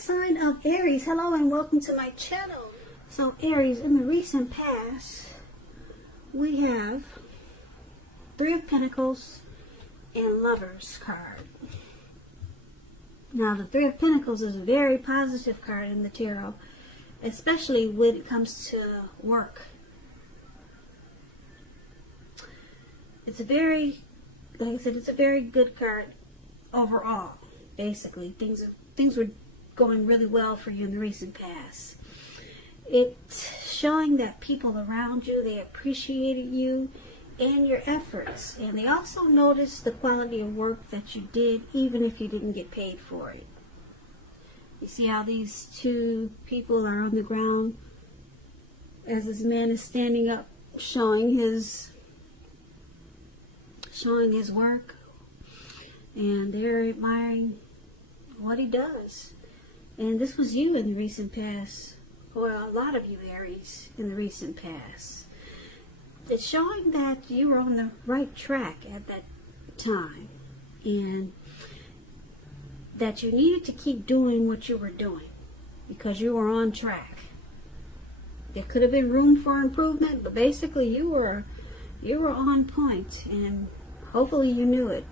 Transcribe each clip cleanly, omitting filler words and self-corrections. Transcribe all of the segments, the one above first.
sign of Aries. Hello and welcome to my channel. So Aries, in the recent past, we have Three of Pentacles and Lovers card. Now the Three of Pentacles is a very positive card in the tarot, especially when it comes to work. It's a very, like I said, it's a very good card overall. Basically, things were going really well for you in the recent past. It's showing that people around you, they appreciated you and your efforts, and they also noticed the quality of work that you did, even if you didn't get paid for it. You see how these two people are on the ground as this man is standing up, showing his work, and they're admiring what he does. And this was you in the recent past, or a lot of you Aries in the recent past. It's showing that you were on the right track at that time, and that you needed to keep doing what you were doing because you were on track. There could have been room for improvement, but basically you were on point, and hopefully you knew it.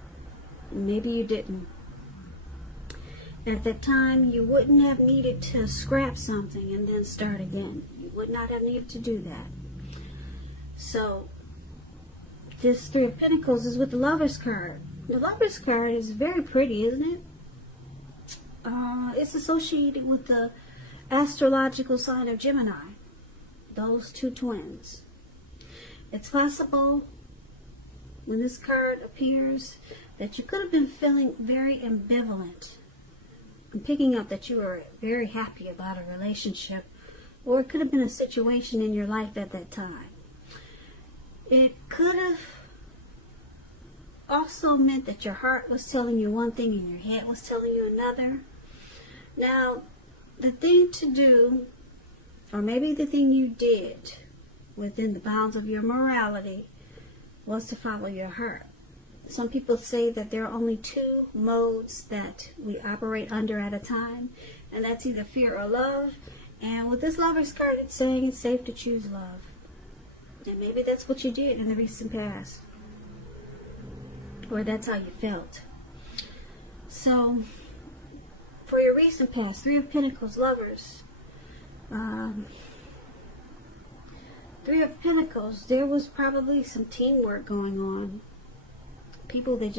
Maybe you didn't. At that time, you wouldn't have needed to scrap something and then start again. You would not have needed to do that. So, this Three of Pentacles is with the Lovers card. The Lovers card is very pretty, isn't it? It's associated with the astrological sign of Gemini. Those two twins. It's possible when this card appears that you could have been feeling very ambivalent. I'm picking up that you were very happy about a relationship, or it could have been a situation in your life at that time. It could have also meant that your heart was telling you one thing and your head was telling you another. Now, the thing to do, or maybe the thing you did within the bounds of your morality, was to follow your heart. Some people say that there are only two modes that we operate under at a time, and that's either fear or love. And with this Lovers card, it's saying it's safe to choose love. And maybe that's what you did in the recent past, or that's how you felt. So, for your recent past, Three of Pentacles, Lovers, Three of Pentacles, there was probably some teamwork going on. People, they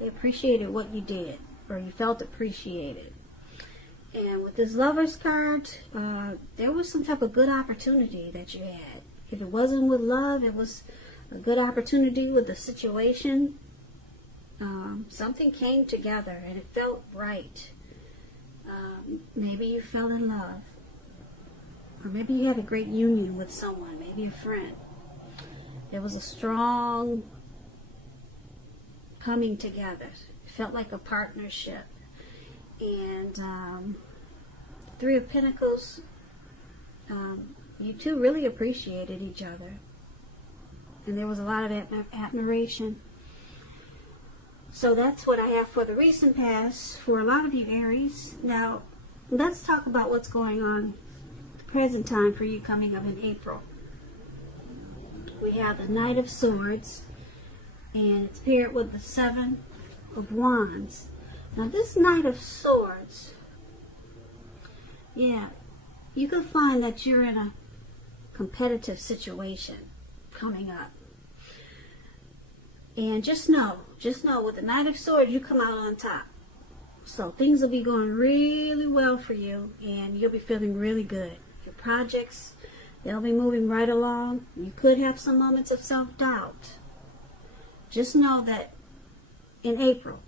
appreciated what you did, or you felt appreciated. And with this Lovers card, there was some type of good opportunity that you had. If it wasn't with love, it was a good opportunity with the situation. Something came together and it felt right. Maybe you fell in love, or maybe you had a great union with someone, maybe a friend. There was a strong coming together. It felt like a partnership. And Three of Pentacles, you two really appreciated each other, and there was a lot of admiration. So that's what I have for the recent past for a lot of you Aries. Now let's talk about what's going on the present time for you coming up in April. We have the Knight of Swords, and it's paired with the Seven of Wands. Now this Knight of Swords, yeah, you could find that you're in a competitive situation coming up. And just know with the Knight of Swords, you come out on top. So things will be going really well for you, and you'll be feeling really good. Your projects, they'll be moving right along. You could have some moments of self-doubt. Just know that in April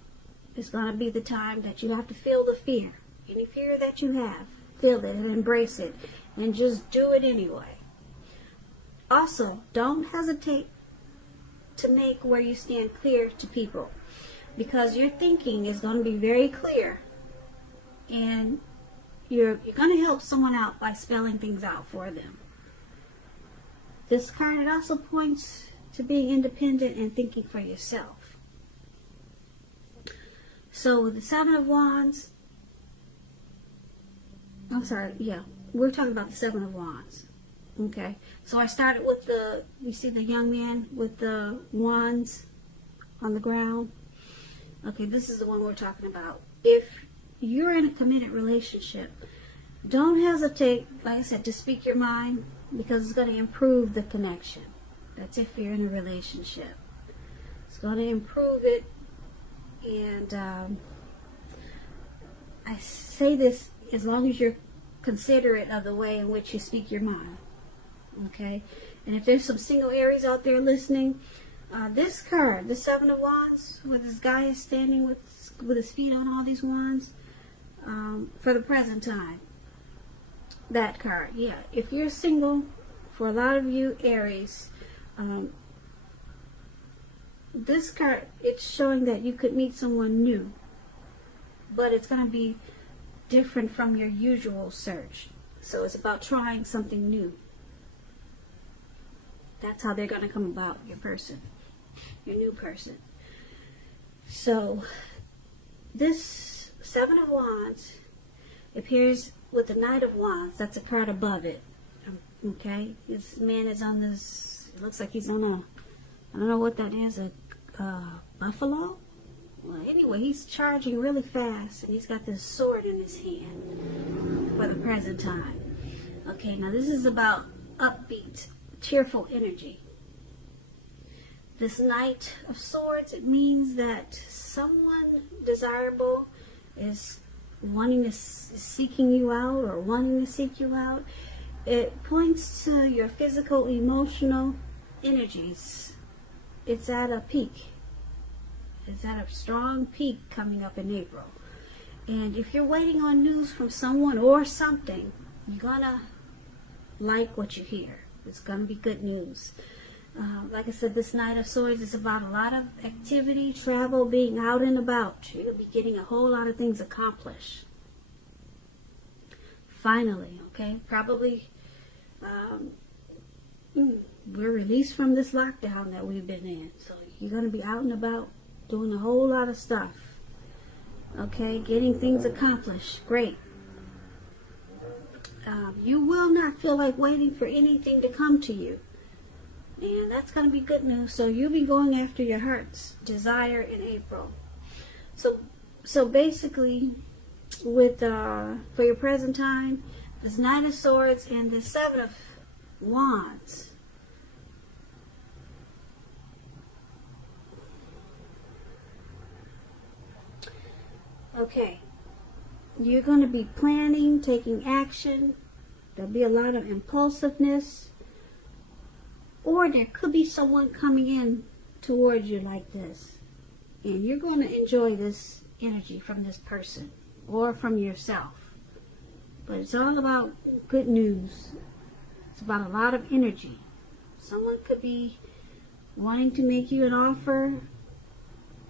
is going to be the time that you have to feel the fear. Any fear that you have, feel it and embrace it, and just do it anyway. Also, don't hesitate to make where you stand clear to people, because your thinking is going to be very clear, and you're going to help someone out by spelling things out for them. This card, it also points to being independent and thinking for yourself. So with the Seven of Wands, I'm sorry, yeah. We're talking about the Seven of Wands. Okay. So I started with you see the young man with the wands on the ground? Okay, this is the one we're talking about. If you're in a committed relationship, don't hesitate, like I said, to speak your mind, because it's going to improve the connection. That's if you're in a relationship. It's going to improve it. And I say this as long as you're considerate of the way in which you speak your mind. Okay? And if there's some single Aries out there listening, this card, the Seven of Wands, where this guy is standing with his feet on all these wands, for the present time. That card, yeah. If you're single, for a lot of you Aries, this card, it's showing that you could meet someone new, but it's going to be different from your usual search. So it's about trying something new. That's how they're going to come about, your person, your new person. So this Seven of Wands appears with the Knight of Wands. That's a card above it. Okay, this man is on this, it looks like he's on a, I don't know what that is, a buffalo? Well, anyway, he's charging really fast, and he's got this sword in his hand for the present time. Okay, now this is about upbeat, cheerful energy. This Knight of Swords, it means that someone desirable is seeking you out, or wanting to seek you out. It points to your physical, emotional energies. It's at a peak. It's at a strong peak coming up in April. And if you're waiting on news from someone or something, you're gonna like what you hear. It's gonna be good news. Like I said, this Knight of Swords is about a lot of activity, travel, being out and about. You'll be getting a whole lot of things accomplished. Finally, okay? Probably we're released from this lockdown that we've been in. So you're going to be out and about doing a whole lot of stuff. Okay? Getting things accomplished. Great. You will not feel like waiting for anything to come to you. And that's going to be good news. So you'll be going after your heart's desire in April. So basically, with for your present time, this Knight of Swords and the Seven of Wands. Okay. You're going to be planning, taking action. There'll be a lot of impulsiveness. Or there could be someone coming in towards you like this. And you're going to enjoy this energy from this person or from yourself. But it's all about good news. It's about a lot of energy. Someone could be wanting to make you an offer.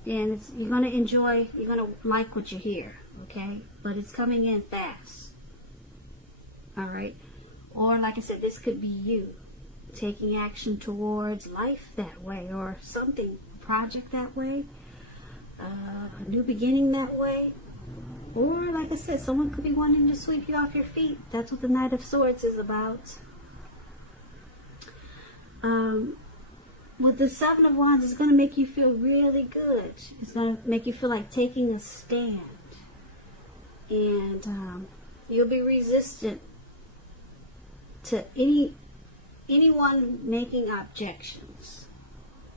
And you're going to enjoy, you're going to like what you hear. Okay? But it's coming in fast. Alright? Or like I said, this could be you taking action towards life that way, or something, a project that way, a new beginning that way. Or like I said, someone could be wanting to sweep you off your feet. That's what the Knight of Swords is about. With the Seven of Wands, it's going to make you feel really good. It's going to make you feel like taking a stand. And you'll be resistant to anyone making objections.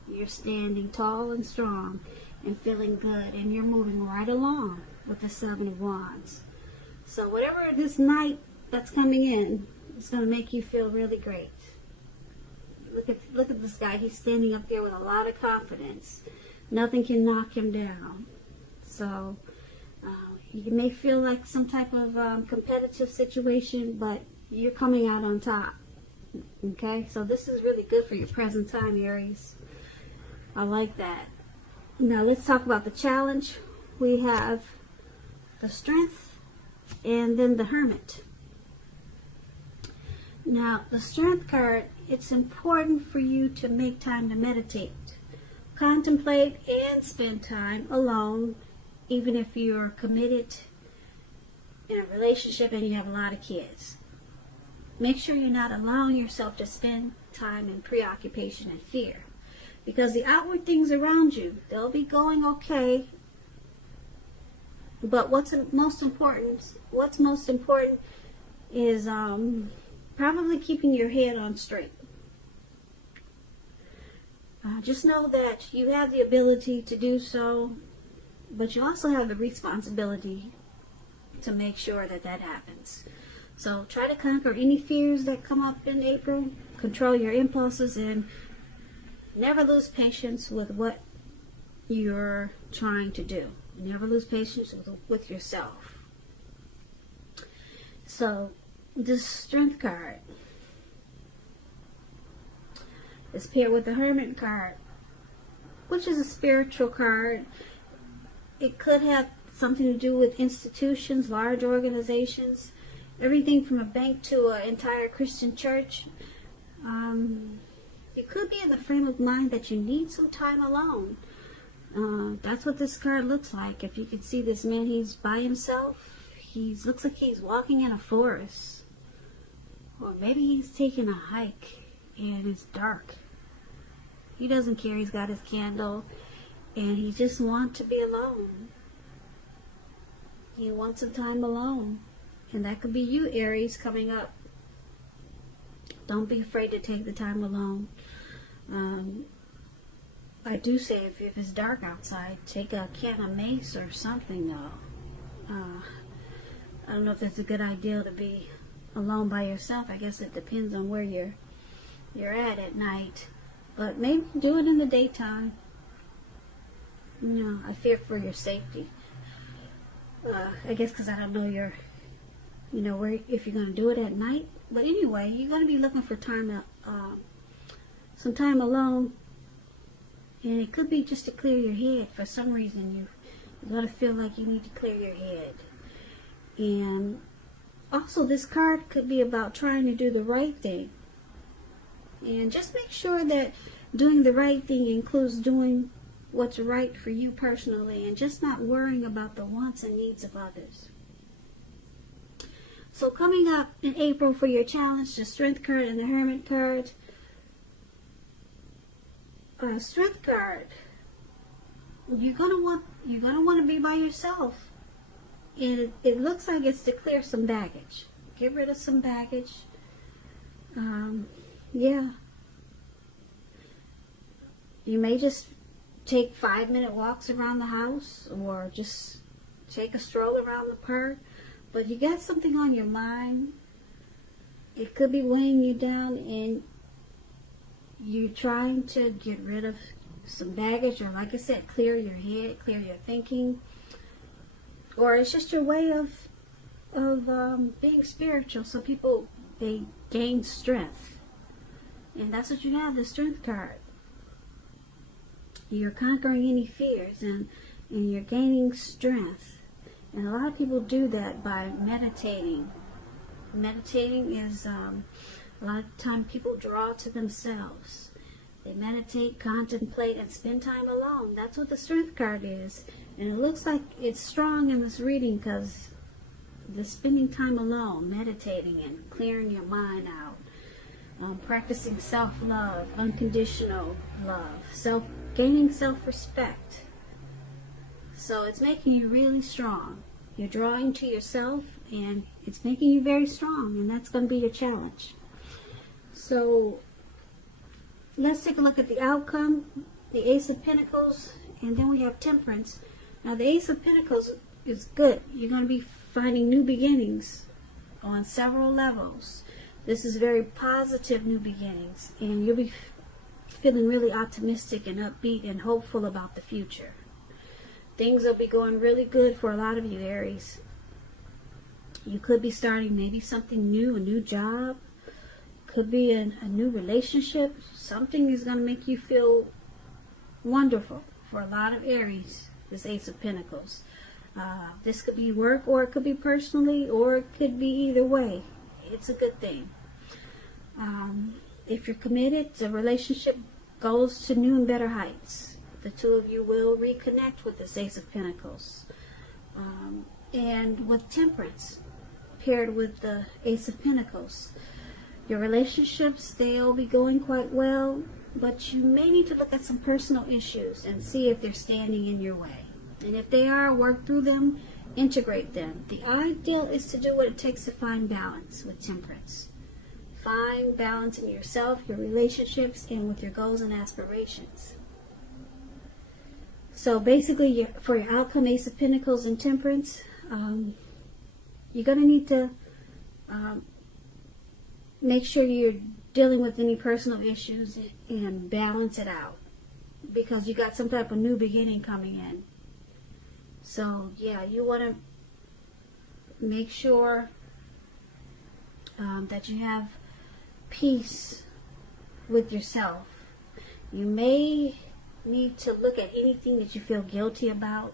You're standing tall and strong and feeling good, and you're moving right along with the Seven of Wands. So whatever this night that's coming in, it's going to make you feel really great. Look at this guy. He's standing up there with a lot of confidence. Nothing can knock him down. So you may feel like some type of competitive situation, but you're coming out on top. Okay, so this is really good for your present time, Aries. I like that. Now let's talk about the challenge. We have the Strength and then the Hermit. Now the Strength card, it's important for you to make time to meditate, contemplate, and spend time alone, even if you're committed in a relationship and you have a lot of kids. Make sure you're not allowing yourself to spend time in preoccupation and fear. Because the outward things around you, they'll be going okay. But what's most important is probably keeping your head on straight. Just know that you have the ability to do so, but you also have the responsibility to make sure that that happens. So try to conquer any fears that come up in April, control your impulses, and never lose patience with what you're trying to do. Never lose patience with yourself. So, this Strength card is paired with the Hermit card, which is a spiritual card. It could have something to do with institutions, large organizations, everything from a bank to an entire Christian church. You could be in the frame of mind that you need some time alone. That's what this card looks like. If you can see this man, he's by himself. Looks like he's walking in a forest. Or maybe he's taking a hike and it's dark. He doesn't care. He's got his candle and he just wants to be alone. He wants some time alone. And that could be you, Aries, coming up. Don't be afraid to take the time alone. I do say if it's dark outside, take a can of mace or something, though. I don't know if that's a good idea to be alone by yourself. I guess it depends on where you're at night. But maybe do it in the daytime. I fear for your safety. I guess because I don't know where, if you're going to do it at night. But anyway, you're going to be looking for some time alone. And it could be just to clear your head. For some reason, you're going to feel like you need to clear your head. And also, this card could be about trying to do the right thing. And just make sure that doing the right thing includes doing what's right for you personally and just not worrying about the wants and needs of others. So coming up in April for your challenge, the Strength card and the Hermit card. Strength card, you're gonna want to be by yourself, and it looks like it's to clear some baggage, get rid of some baggage. Yeah, you may just take 5-minute walks around the house, or just take a stroll around the park. But you got something on your mind. It could be weighing you down, and you're trying to get rid of some baggage, or like I said, clear your head, clear your thinking, or it's just your way of being spiritual. Some people, they gain strength, and that's what you have, the Strength card. You're conquering any fears, and you're gaining strength, and a lot of people do that by meditating. Meditating is a lot of time people draw to themselves. They meditate, contemplate, and spend time alone. That's what the Strength card is. And it looks like it's strong in this reading because the spending time alone, meditating and clearing your mind out, practicing self-love, unconditional love, gaining self-respect. So it's making you really strong. You're drawing to yourself, and it's making you very strong, and that's going to be your challenge. So let's take a look at the outcome, the Ace of Pentacles, and then we have Temperance. Now the Ace of Pentacles is good. You're going to be finding new beginnings on several levels. This is very positive new beginnings, and you'll be feeling really optimistic and upbeat and hopeful about the future. Things will be going really good for a lot of you, Aries. You could be starting maybe something new, a new job. Could be a new relationship. Something is going to make you feel wonderful for a lot of Aries, this Ace of Pentacles. This could be work, or it could be personally, or it could be either way. It's a good thing. If you're committed, the relationship goes to new and better heights. The two of you will reconnect with this Ace of Pentacles. And with Temperance, paired with the Ace of Pentacles, your relationships, they'll be going quite well, but you may need to look at some personal issues and see if they're standing in your way. And if they are, work through them, integrate them. The ideal is to do what it takes to find balance with Temperance. Find balance in yourself, your relationships, and with your goals and aspirations. So basically, for your outcome, Ace of Pentacles and Temperance, you're going to need to make sure you're dealing with any personal issues and balance it out, because you got some type of new beginning coming in. So yeah, you want to make sure that you have peace with yourself. You may need to look at anything that you feel guilty about,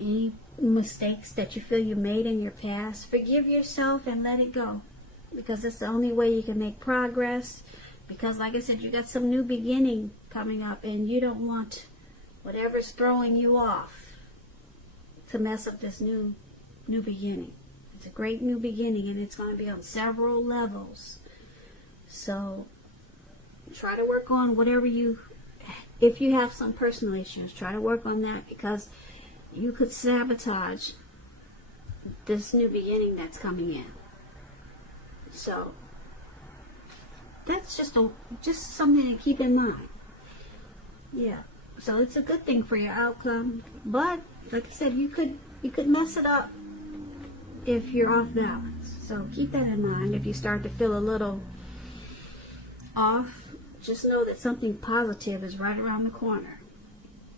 any mistakes that you feel you made in your past. Forgive yourself and let it go, because that's the only way you can make progress. Because like I said, you got some new beginning coming up, and you don't want whatever's throwing you off to mess up this new beginning. It's a great new beginning, and it's going to be on several levels. So try to work on whatever if you have some personal issues, try to work on that, because you could sabotage this new beginning that's coming in. So that's just something to keep in mind. Yeah. So it's a good thing for your outcome, but like I said, you could mess it up if you're off balance. So keep that in mind. If you start to feel a little off, just know that something positive is right around the corner.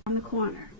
On the corner.